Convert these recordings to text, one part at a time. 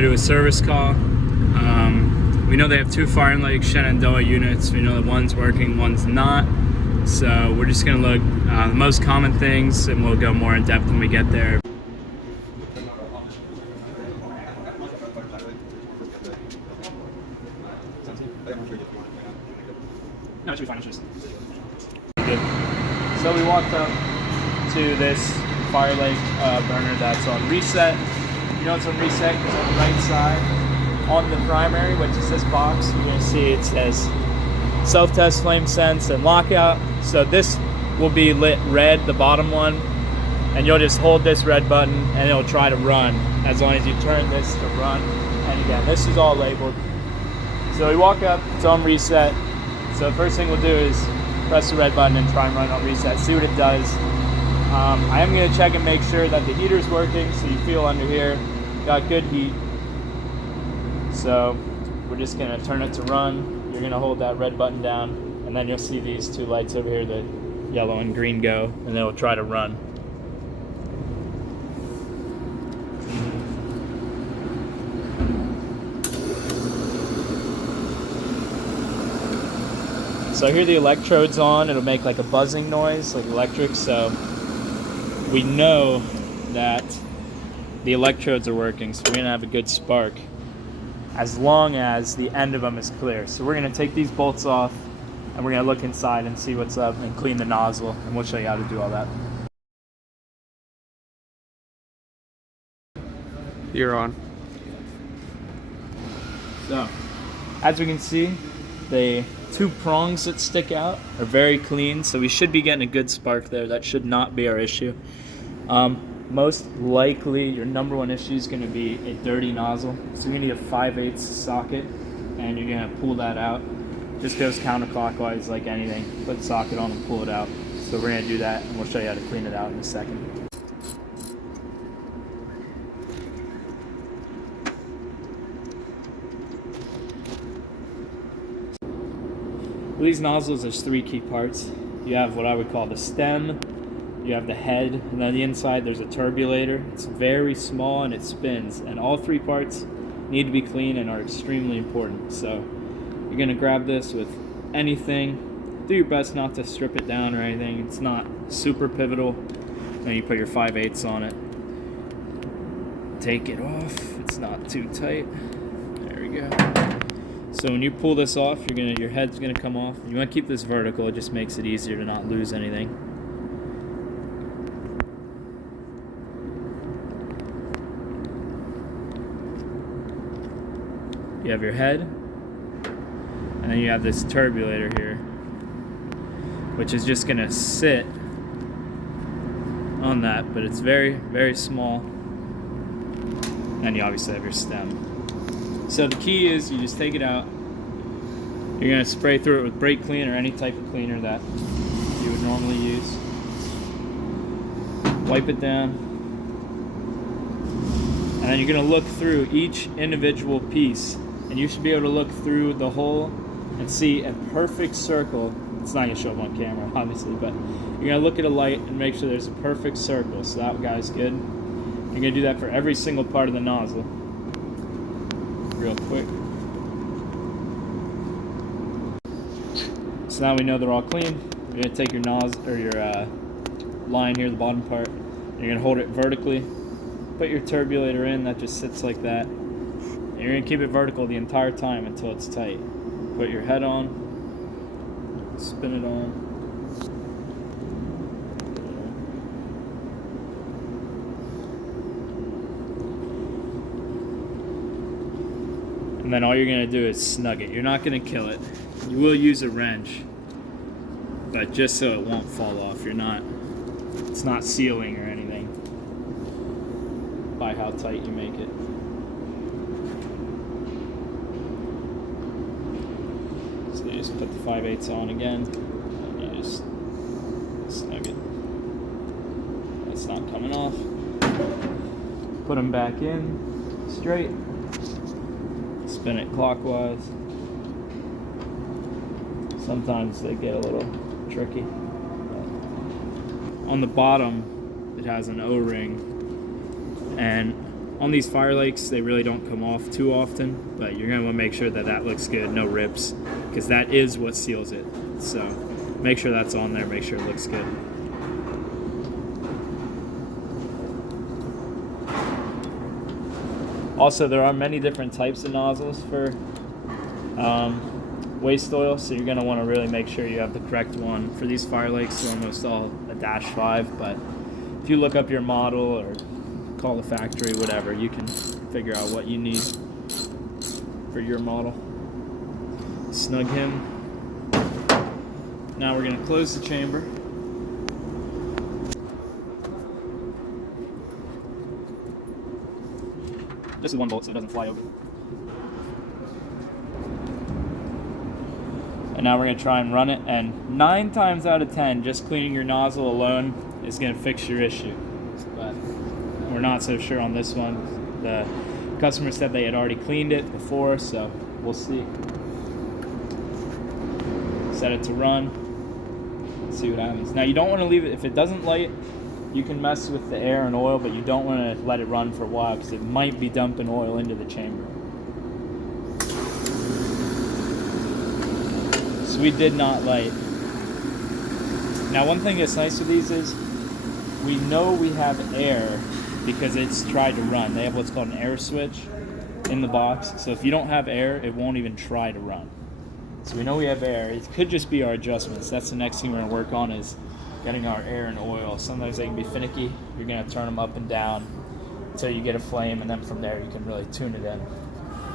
to do a service call. We know they have two Firelake Shenandoah units. We know that one's working, one's not. So we're just gonna look the most common things, and we'll go more in depth when we get there. No, it should be fine. It's just good. So we walked up to this Firelake burner that's on reset. You know it's on reset because on the right side, on the primary, which is this box, you're going to see it says self-test, flame sense, and lockout. So this will be lit red, the bottom one, and you'll just hold this red button and it'll try to run as long as you turn this to run. And again, this is all labeled. So we walk up, it's on reset. So the first thing we'll do is press the red button and try and run on reset, see what it does. I am going to check and make sure that the heater's working, so you feel under here, got good heat. So we're just going to turn it to run. You're going to hold that red button down, and then you'll see these two lights over here, the yellow and green go, and it'll try to run. So here the electrode's on, it'll make like a buzzing noise, like electric, so we know that the electrodes are working, so we're gonna have a good spark as long as the end of them is clear. So we're gonna take these bolts off and we're gonna look inside and see what's up and clean the nozzle, and we'll show you how to do all that. You're on. So, as we can see, the two prongs that stick out are very clean, so we should be getting a good spark there. That should not be our issue. Most likely, your number one issue is going to be a dirty nozzle. So you're going to need a 5/8 socket, and you're going to pull that out. Just goes counterclockwise like anything. Put the socket on and pull it out. So we're going to do that, and we'll show you how to clean it out in a second. With these nozzles, there's three key parts. You have what I would call the stem, you have the head, and on the inside there's a turbulator. It's very small and it spins, and all three parts need to be clean and are extremely important. So you're gonna grab this with anything. Do your best not to strip it down or anything. It's not super pivotal. Then you put your 5/8 on it. Take it off. It's not too tight. There we go. So when you pull this off, your head's gonna come off. You want to keep this vertical. It just makes it easier to not lose anything. You have your head, and then you have this turbulator here, which is just gonna sit on that, but it's very, very small. And you obviously have your stem. So the key is you just take it out. You're going to spray through it with brake cleaner or any type of cleaner that you would normally use. Wipe it down. And then you're going to look through each individual piece. And you should be able to look through the hole and see a perfect circle. It's not going to show up on camera, obviously, but you're going to look at a light and make sure there's a perfect circle. So that guy's good. You're going to do that for every single part of the nozzle. Real quick. So now we know they're all clean. You're gonna take your nozzle or your line here, the bottom part. You're gonna hold it vertically. Put your turbulator in. That just sits like that. And you're gonna keep it vertical the entire time until it's tight. Put your head on. Spin it on. And then all you're going to do is snug it. You're not going to kill it. You will use a wrench, but just so it won't fall off. It's not sealing or anything by how tight you make it. So you just put the 5/8 on again, and you just snug it. It's not coming off. Put them back in straight. Spin it clockwise. Sometimes they get a little tricky. On the bottom, it has an O-ring, and On these Firelakes, they really don't come off too often, but you're gonna wanna make sure that that looks good, no rips, because that is what seals it. So make sure that's on there, make sure it looks good. Also, there are many different types of nozzles for waste oil, so you're gonna wanna really make sure you have the correct one. For these Firelakes, they're almost all a -5, but if you look up your model or call the factory, whatever, you can figure out what you need for your model. Snug him. Now we're gonna close the chamber. This is one bolt so it doesn't fly over. And now we're gonna try and run it, and 9 times out of 10, just cleaning your nozzle alone is gonna fix your issue. But we're not so sure on this one. The customer said they had already cleaned it before, so we'll see. Set it to run, see what happens. Now you don't wanna leave it, if it doesn't light, you can mess with the air and oil, but you don't wanna let it run for a while because it might be dumping oil into the chamber. So we did not light. Now one thing that's nice with these is we know we have air because it's tried to run. They have what's called an air switch in the box. So if you don't have air, it won't even try to run. So we know we have air. It could just be our adjustments. That's the next thing we're gonna work on, is getting our air and oil. Sometimes they can be finicky. You're gonna turn them up and down until you get a flame, and then from there you can really tune it in.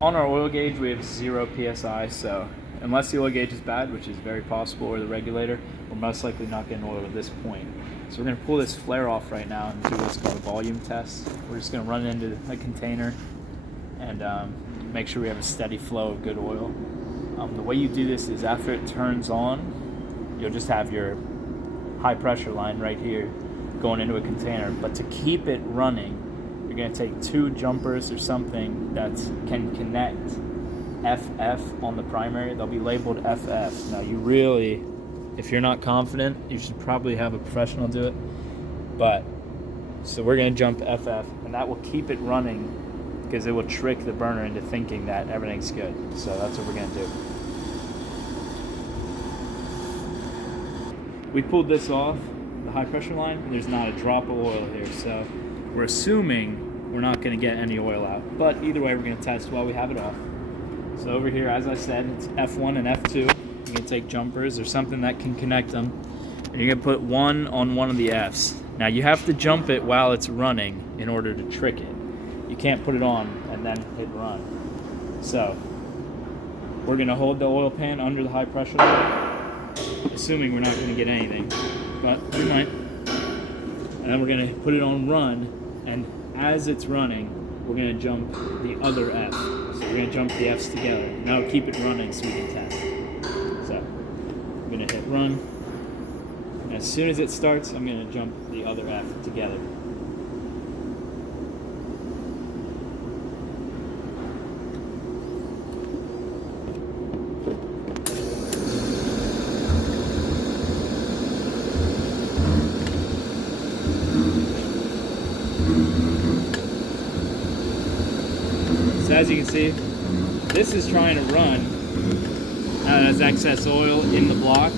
On our oil gauge, we have 0 PSI, so unless the oil gauge is bad, which is very possible, or the regulator, we're most likely not getting oil at this point. So we're gonna pull this flare off right now and do what's called a volume test. We're just gonna run it into a container and make sure we have a steady flow of good oil. The way you do this is after it turns on, you'll just have your high pressure line right here going into a container. But to keep it running, you're gonna take 2 jumpers or something that can connect FF on the primary. They'll be labeled FF. Now you really, if you're not confident, you should probably have a professional do it. But, so we're gonna jump FF, and that will keep it running because it will trick the burner into thinking that everything's good. So that's what we're gonna do. We pulled this off, the high pressure line, and there's not a drop of oil here. So we're assuming we're not gonna get any oil out. But either way, we're gonna test while we have it off. So over here, as I said, it's F1 and F2. You're gonna take jumpers or something that can connect them, and you're gonna put one on one of the Fs. Now you have to jump it while it's running in order to trick it. You can't put it on and then hit run. So we're gonna hold the oil pan under the high pressure line, assuming we're not gonna get anything, but we might. And then we're gonna put it on run, and as it's running, we're gonna jump the other F. So we're gonna jump the Fs together. Now keep it running so we can test. So I'm gonna hit run. And as soon as it starts, I'm gonna jump the other F together. So as you can see, this is trying to run. There's excess oil in the block,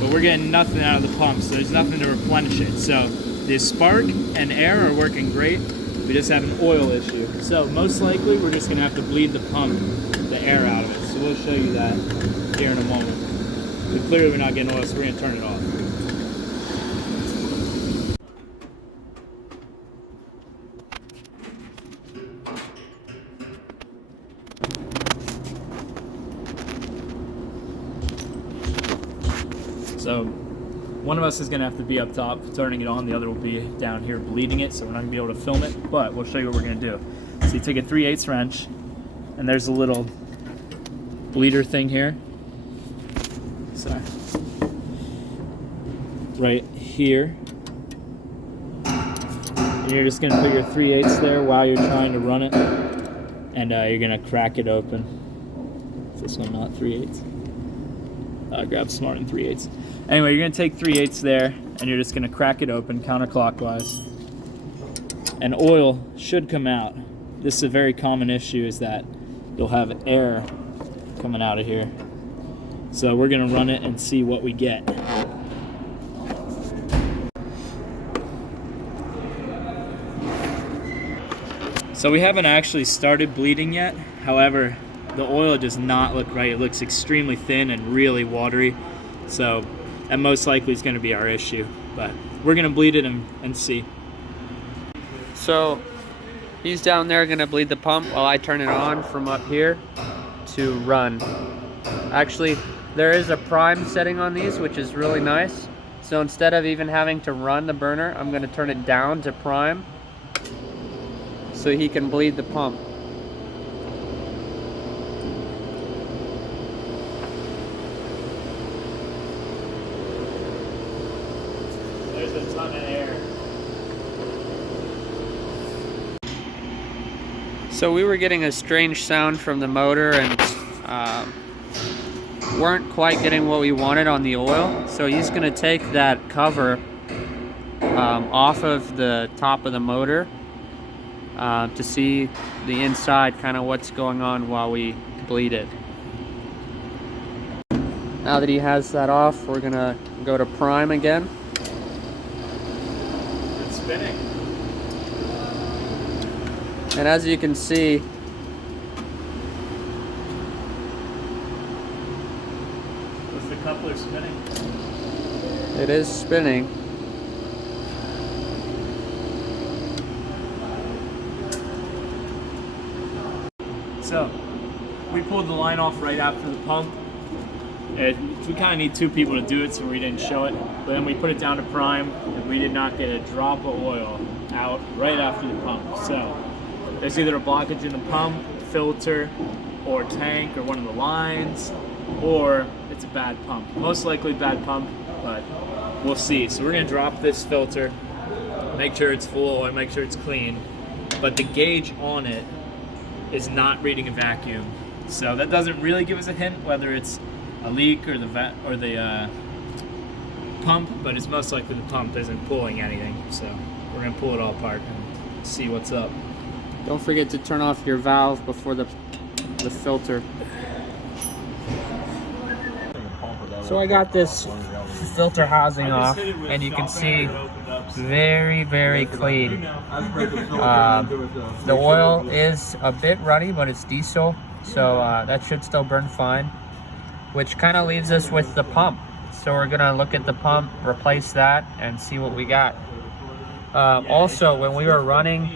but we're getting nothing out of the pump, so there's nothing to replenish it. So the spark and air are working great. We just have an oil issue. So most likely we're just gonna have to bleed the pump, the air out of it. So we'll show you that here in a moment. But clearly we're not getting oil, so we're gonna turn it off. So one of us is gonna have to be up top turning it on, the other will be down here bleeding it, so we're not gonna be able to film it, but we'll show you what we're gonna do. So you take a 3/8 wrench, and there's a little bleeder thing here. Sorry. Right here. And you're just gonna put your 3/8 there while you're trying to run it, and you're gonna crack it open. Is this one not 3/8? Grab smart and 3/8. Anyway, you're gonna take 3/8 there, and you're just gonna crack it open counterclockwise. and oil should come out. This is a very common issue, is that you'll have air coming out of here. So we're gonna run it and see what we get. So we haven't actually started bleeding yet. However, the oil does not look right. It looks extremely thin and really watery. So that most likely is gonna be our issue. But we're gonna bleed it and see. So he's down there gonna bleed the pump while I turn it on from up here to run. Actually, there is a prime setting on these, which is really nice. So instead of even having to run the burner, I'm gonna turn it down to prime so he can bleed the pump. There's a ton of air. So we were getting a strange sound from the motor and weren't quite getting what we wanted on the oil. So he's gonna take that cover off of the top of the motor to see the inside, kind of what's going on while we bleed it. Now that he has that off, we're gonna go to prime again. It's spinning. And as you can see, Was the coupler spinning? it is spinning. So we pulled the line off right after the pump. We kind of need two people to do it, so we didn't show it. But then we put it down to prime, and we did not get a drop of oil out right after the pump. So there's either a blockage in the pump, filter, or tank, or one of the lines, or it's a bad pump. Most likely bad pump, but we'll see. So we're gonna drop this filter, make sure it's full oil, make sure it's clean. But the gauge on it is not reading a vacuum. So that doesn't really give us a hint whether it's a leak or the pump, but it's most likely the pump isn't pulling anything. So we're gonna pull it all apart and see what's up. Don't forget to turn off your valve before the filter. So I got this filter housing off, and you can see very, very clean. The oil is a bit runny, but it's diesel, so that should still burn fine, which kind of leaves us with the pump. So we're gonna look at the pump, replace that, and see what we got. Also, when we were running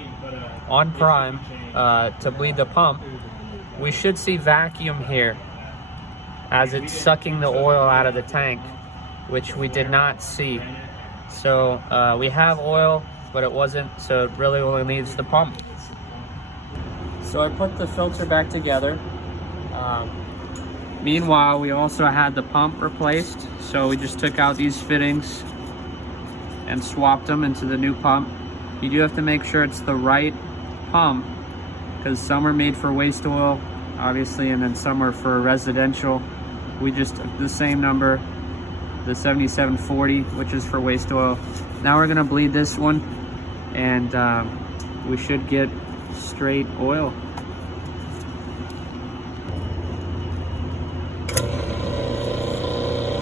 on prime to bleed the pump, we should see vacuum here as it's sucking the oil out of the tank, which we did not see. So we have oil, but it wasn't, so it really only needs the pump. So I put the filter back together. Meanwhile, we also had the pump replaced, so we just took out these fittings and swapped them into the new pump. You do have to make sure it's the right pump, because some are made for waste oil, obviously, and then some are for residential. We just took the same number, the 7740, which is for waste oil. Now we're gonna bleed this one, and we should get straight oil.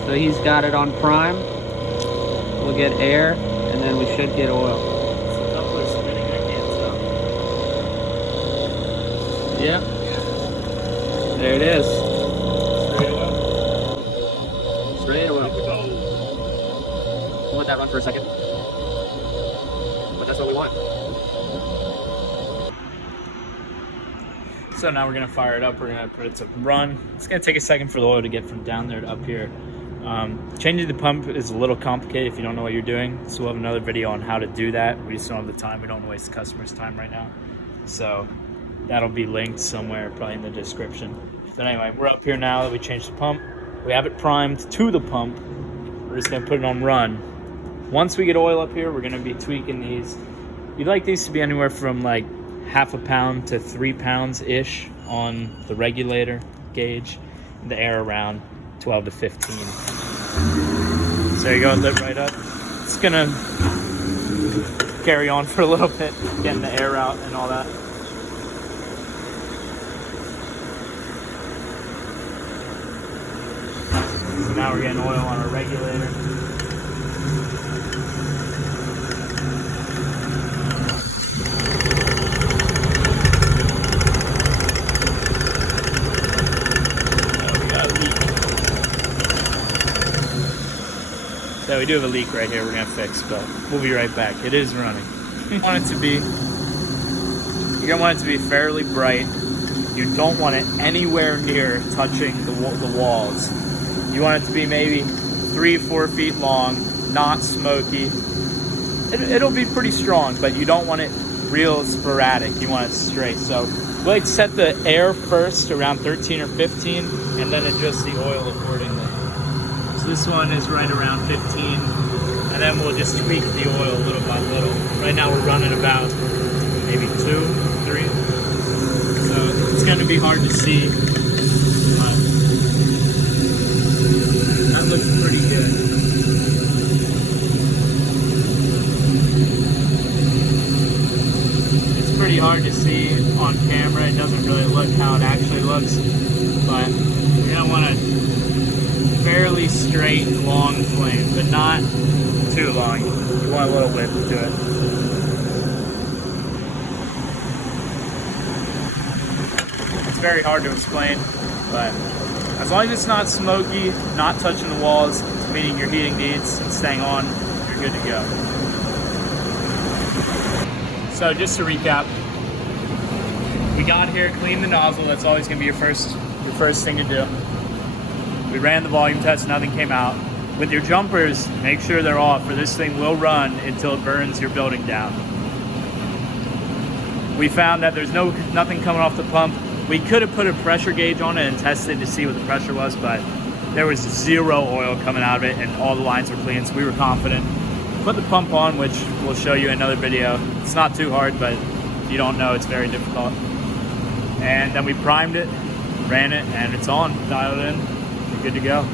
So he's got it on prime. We'll get air, and then we should get oil. Yeah. There it is. Straight oil. We'll let that run for a second. But that's what we want. So now we're gonna fire it up. We're gonna put it to run. It's gonna take a second for the oil to get from down there to up here. Changing the pump is a little complicated if you don't know what you're doing. So we'll have another video on how to do that. We just don't have the time. We don't want to waste the customer's time right now. So that'll be linked somewhere, probably in the description. But anyway, we're up here now that we changed the pump. We have it primed to the pump. We're just gonna put it on run. Once we get oil up here, we're gonna be tweaking these. You'd like these to be anywhere from like half a pound to 3 pounds-ish on the regulator gauge. The air around 12 to 15. So there you go, lit right up. It's gonna carry on for a little bit, getting the air out and all that. So now we're getting oil on our regulator. So we do have a leak right here we're gonna fix, but we'll be right back. It is running. You're gonna want it to be fairly bright. You don't want it anywhere near touching the walls. You want it to be maybe 3-4 feet long, not smoky. It'll be pretty strong, but you don't want it real sporadic. You want it straight. So we like to set the air first around 13 or 15, and then adjust the oil accordingly. So this one is right around 15, and then we'll just tweak the oil little by little. Right now we're running about maybe 2, 3. So it's gonna be hard to see, but that looks pretty good. It's pretty hard to see on camera. It doesn't really look how it actually looks, but you're gonna want a fairly straight, long flame, but not too long. You want a little width to it. It's very hard to explain, but as long as it's not smoky, not touching the walls, it's meeting your heating needs, and staying on, you're good to go. So just to recap, we got here, cleaned the nozzle. That's always gonna be your first thing to do. We ran the volume test, nothing came out. With your jumpers, make sure they're off, or this thing will run until it burns your building down. We found that there's nothing coming off the pump. We could have put a pressure gauge on it and tested to see what the pressure was, but there was 0 oil coming out of it and all the lines were clean, so we were confident. Put the pump on, which we'll show you in another video. It's not too hard, but if you don't know, it's very difficult. And then we primed it, ran it, and it's on, dialed in, we're good to go.